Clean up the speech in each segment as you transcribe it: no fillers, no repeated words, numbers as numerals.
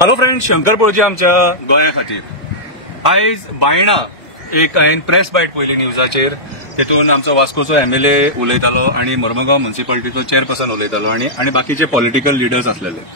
Hello friend, Shankar पळोवची आमच्या गोंया खातीर आयज बायणा एक हांवें प्रेस बायट पयली न्यूजाचेर. तेतून आमचो वास्कोचो एमएलए उलयतालो आणि मर्मगांव म्युनिसिपालिटीचो चेअरपर्सन उलयतालो आणि बाकीचे पॉलिटिकल लिडर्स आसलेले.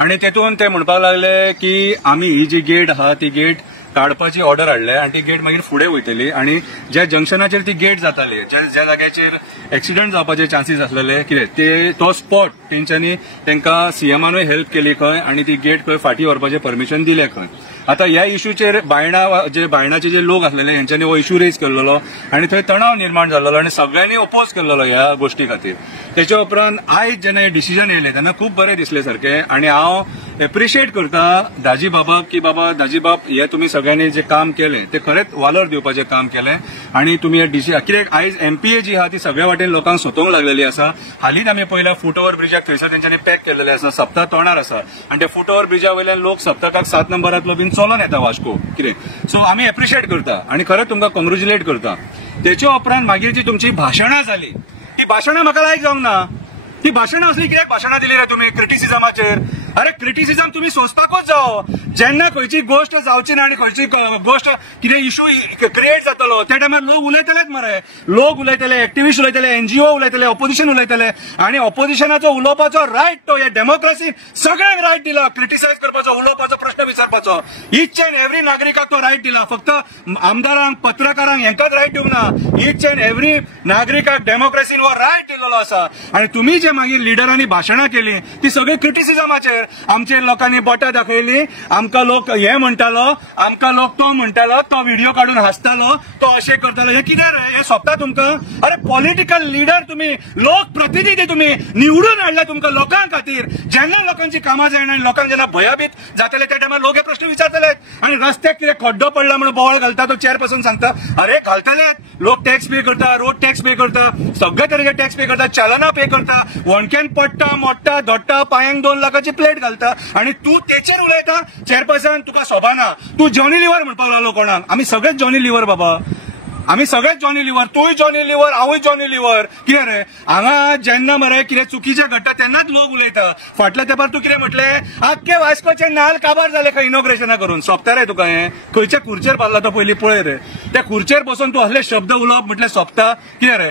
आणि तेतून ते म्हणपाक लागले की आमी ही जी गेट आहा ती गेट काडपाची ऑर्डर हाडले आणि ती गेट मागीर फुडें वयतली आणि ज्या जंक्शनाचेर ती गेट जाताली, ज्या जाग्याचेर एक्सिडंट जावपाचे चान्सीस आसलेले कितें ते तो स्पॉट तेंच्यांनी तांकां सीएमानूय हेल्प केली खंय आणि ती गेट खंय फाटी व्हरपाचें परमिशन दिलें खंय. आता ह्या इश्यूचेर बायणाचे जे लोक आसलेले हेंच्यांनी हो इश्यू रेज केल्लो आणि थंय तणाव निर्माण जाल्लो आणि सगळ्यांनी ओपोज केल्लो ह्या गोष्टी खातीर. तेच्या उपरांत आयज जेन्ना हे डिसिजन येयलें तेन्ना खूब बरें दिसलें सारकें आणि हांव एप्रिशिएट करता दाजी बाबाक की बाबा दाजी बाब हे तुमी सगळ्यांनी जे काम केलें ते खरेंच वालोर दिवपाचें काम केलें आणि तुमी हे कित्याक आयज एमपीए जी आहा ती सगळ्या वाटेन लोकांक सोदूंक लागलेली आसा. हालींच आमी पळयला फूट ओव्हर ब्रिजाक थंयसर तेंच्यांनी पॅक केल्लेले आसा, सप्ता तोंडार आसा आणि ते फूट ओव्हर ब्रिजा वयल्यान लोक सप्तकाक 7 नंबरांतलो बीन चलोन येता वास्को कितें. सो आमी एप्रिशिएट करता आणि खरेंच तुमकां कॉंग्रॅच्युलेट करता. तेच्या उपरांत मागीर जी तुमची भाशणां जाली ती भाशणां म्हाका लायक जावंक ना. ती भाशणां असली कित्याक भाशणां दिली रे तुमी क्रिटिसिजमाचेर? अरे क्रिटिसिजम तुम्ही सोंसपाकूच जावो. जेन्ना खंयची गोष्ट जावची ना आणि खंयची गोष्ट कितें इश्यू क्रिएट जातलो त्या टायमार लोक उलयतलेच मरे. लोक उलयतले, एक्टिविस्ट उलयतले, एनजीओ उलयतले, ऑपोजिशन उलयतले आणि ऑपोजिशनाचो उलोवपाचो रायट तो हे डेमोक्रेसीन सगळ्यांक रायट दिला. क्रिटिसायज करपाचो, उलोवपाचो, प्रश्न विचारपाचो ईच अँड एव्हरी नागरिकाक तो रायट दिला. फक्त आमदारांक, पत्रकारांक हेंकाच रायट दिवंक ना. ईच अँड एव्हरी नागरिकाक डेमोक्रेसीन हो रायट दिलेलो आसा. आणि तुम्ही जे मागीर लिडरांनी भाशणां केली ती सगळी क्रिटिसिजमाचेर. आमचे लोकांनी बोटां दाखयली, आमकां लोक हे म्हणटालो, आमकां लोक तो म्हणटालो, तो व्हिडिओ काढून हसतालो, तो अशें करतालो. हे कितें रे? हे सोंपता तुमकां? अरे पॉलिटिकल लिडर तुम्ही, लोक प्रतिनिधी तुम्ही, निवडून हाडला तुमकां लोकां खातीर. जेन्ना लोकांची कामां जायना आनी लोकांक जेन्ना भयभीत जातले त्या टायमार लोक हे प्रश्न विचारतले. आणि रस्त्याक कितें खड्डो पडला म्हणून बोवाळ घालता तो चेअरपर्सन सांगता अरे घालतलेच. लोक टॅक्स पे करता, रोड टॅक्स पे करता, सगळे तरेचे टॅक्स पे करता, चलनां पे करता, वणक्यान पडटा, मोडटा, धोडटा, पांयांक 2 लाखाची प्लेट घालता आणि तू तेचेर उलयता. चेअरपर्सन तुका सोबाना. तू जॉनी लिव्हर म्हणपाक लागलो कोणाक? आमी सगळेच जॉनी लिव्हर बाबा, आमी सगळेच जॉनी लिव्हर. तूंय जॉनी लिव्हर, हांवूय जॉनी लिव्हर. कितें रे हांगा जेन्ना मरे कितें चुकीचें घडटा तेन्नाच लोक उलयता. फाटल्या तेंपार तूं कितें म्हटलें आख्खे वास्कोचे नाल काबार जाले खंय इनॉग्रेशना करून. सोंपता रे तुका हें? खंयच्या खुर्चेर बांदला तो पयलीं पळय रे. त्या खुर्चेर बसून तूं असले शब्द उलोवप म्हटल्यार सोंपता? कितें रे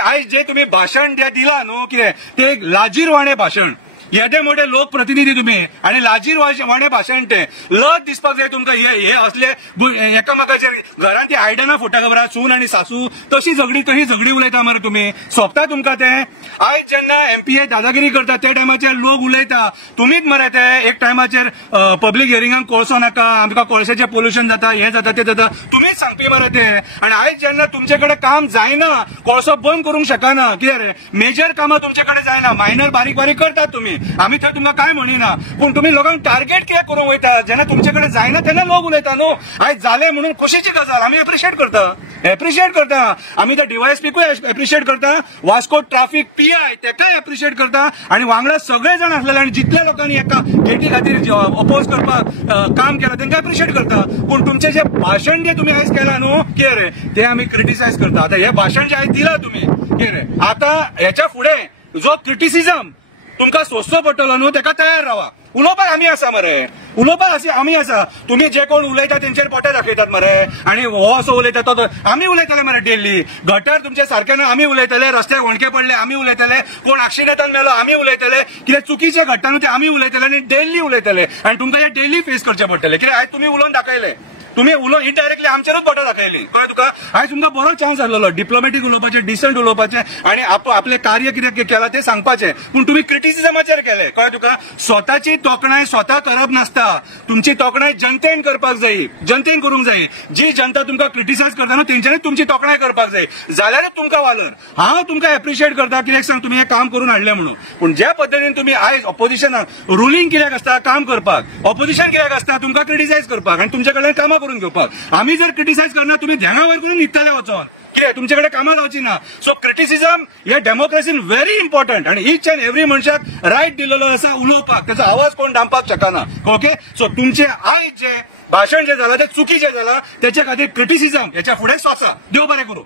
आयज जे तुमी भाशण दिला न्हू कितें ते एक लाजीरवाणें भाशण. येदे मोठे लोक प्रतिनिधी तुम्ही आणि लाजीरवाणे भाशण ते लज दिसपाक जाय तुमकां. हे असले एकामेकाचेर घरांत ती आयडनां फोटा खबर सून आणि सासू तशी झगडी उलयता मरे तुम्ही. सोंपता तुमकां ते? आयज जेन्ना एमपीए दादागिरी करता त्या टायमाचेर लोक उलयता. तुमीच मरे ते एक टायमाचेर पब्लीक हियरिंगाक कोळसो नाका, आमकां कोळशाचें पोल्युशन जाता, हे जाता ते जाता, तुमीच सांगपी मरे ते. आणि आयज जेन्ना तुमचे कडेन काम जायना, कोळसो बंद करूंक शकना, कितें रे मेजर कामां तुमचे कडेन जायना, मायनर बारीक बारीक करतात तुम्ही. आम्ही थंय तुमकां काय म्हणिना, पण तुम्ही लोकांक टार्गेट कित्याक करूंक वयता? जेन्ना तुमचे कडेन जायना तेन्ना लोक उलयता न्हू. आयज जाले म्हणून खोशेची गजाल. आमी एप्रिशिएट करता. आमी त्या डीवायएसपीकूय एप्रिशिएट करता, वास्को ट्रॅफिक पीआय तेकाय एप्रिशिएट करता आणि वांगडा सगळे जाण आसलेले आणि जितल्या लोकांनी एका गेटी खातीर अपोज करपाक काम केलां तांकां एप्रिशिएट करता. पण तुमचे जे भाशण जे तुमी आयज केलां न्हू कितें रे ते आमी क्रिटिसायज करता. आतां हे भाशण जे आयज दिलां तुमी कितें रे, आतां हेच्या फुडें जो क्रिटिसिजम तुमकां सोंसचो पडटलो न्हू तेका तयार रावा. उलोवपाक आमी आसा मरे, उलोवपाक आमी आसा. तुमी जे कोण उलयता तेंचेर पोटे दाखयतात मरे आणि हो असो उलयता तो आमी उलयतले मरे. डेली गटर तुमचे सारके ना आमी उलयतले, रस्त्याक वणके पडले आमी उलयतले, कोण एक्सिडेंटान मेलो आमी उलयतले, कितें चुकीचें घडटा न्हू ते आमी उलयतले आणि डेली उलयतले. आणि तुमकां हे डेली फेस करचे पडटले. कित्याक आयज तुमी उलोवन दाखयले, तुम्ही इनडायरेक्टली आमचेरूच बोटां दाखयली. कळ्ळें तुका? आयज तुमकां बरो चान्स आसलेलो डिप्लोमॅटीक उलोवपाचे, डिसंट उलोवपाचे आणि आपले कार्य कितें केलां ते सांगपाचें. पूण तुमी क्रिटिसिजमाचेर केले. कळ्ळें तुका? स्वताची तोखणाय स्वता करप नासता. तुमची तोखणाय जनतेन करपाक जाय, जनतेन करूंक जाय. जी जनता तुमकां क्रिटिसायज करता न्हू तेंच्यांनी तुमची तोखणाय करपाक जाय, जाल्यारूच तुमकां वालोर. हांव तुमकां एप्रिशिएट करता कित्याक सांग तुमी हें काम करून हाडलें म्हणून. पूण ज्या पद्दतीन तुमी आयज ऑपोजिशनाक रुलींग कित्याक आसता काम करपाक, ऑपोजिशन कित्याक आसता तुमकां क्रिटिसायज करपाक आणि तुमचे कडल्यान कामां करून घेवपाक. आमी जर क्रिटिसायज करना तुम्ही ध्याना वयर करून न्हिदतले वचोन. कित्याक तुमचे कडेन कामां जावची ना. सो क्रिटिसिजम हे डेमोक्रेसीन व्हेरी इम्पॉर्टंट आणि ईच अँड एव्हरी मनशाक रायट दिलेलो आसा उलोवपाक. त्याचा आवाज कोण दामपाक शकना. ओके. सो तुमचे आयज जे भाशण जे जालां ते चुकीचें जालां त्याच्या खातीर क्रिटिसिजम हेच्या फुडें सोंसा. देव बरें करूं.